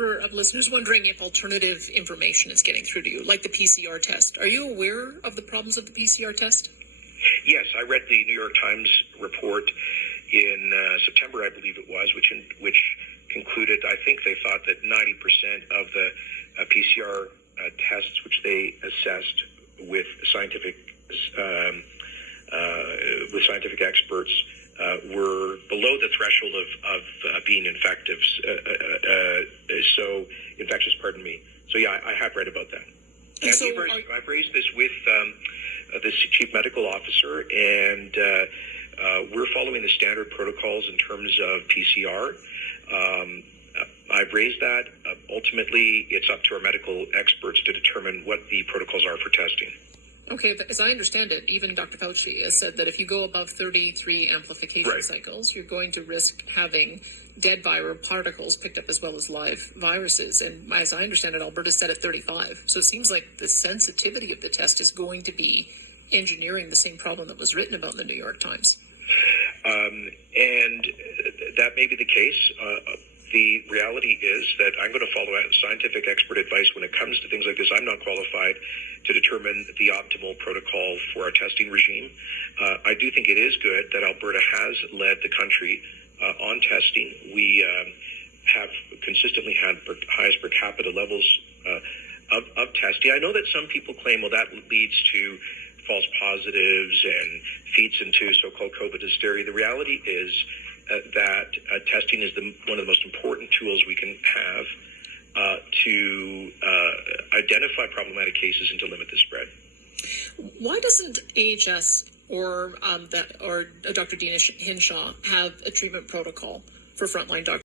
Of listeners wondering if alternative information is getting through to you, like the PCR test. Are you aware of the problems of the PCR test? Yes, I read the New York Times report in September, I believe it was, which concluded, I think they thought that 90% of the PCR tests which they assessed with scientific experts were below the threshold of being infectious. So yeah, I have read about that. And so I've raised this with the chief medical officer, and we're following the standard protocols in terms of PCR. I've raised that. Ultimately, it's up to our medical experts to determine what the protocols are for testing. Okay, but as I understand it, even Dr. Fauci has said that if you go above 33 amplification cycles, you're going to risk having dead viral particles picked up as well as live viruses. And as I understand it, Alberta's set at 35. So it seems like the sensitivity of the test is going to be engineering the same problem that was written about in the New York Times. And that may be the case. The reality is that I'm going to follow scientific expert advice when it comes to things like this. I'm not qualified to determine the optimal protocol for our testing regime. I do think it is good that Alberta has led the country on testing. We have consistently had highest per capita levels of testing. I know that some people claim, well, that leads to false positives and feeds into so-called COVID hysteria. The reality is that testing is one of the most important tools we can have to identify problematic cases and to limit the spread. Why doesn't AHS or Dr. Dina Hinshaw have a treatment protocol for frontline doctors?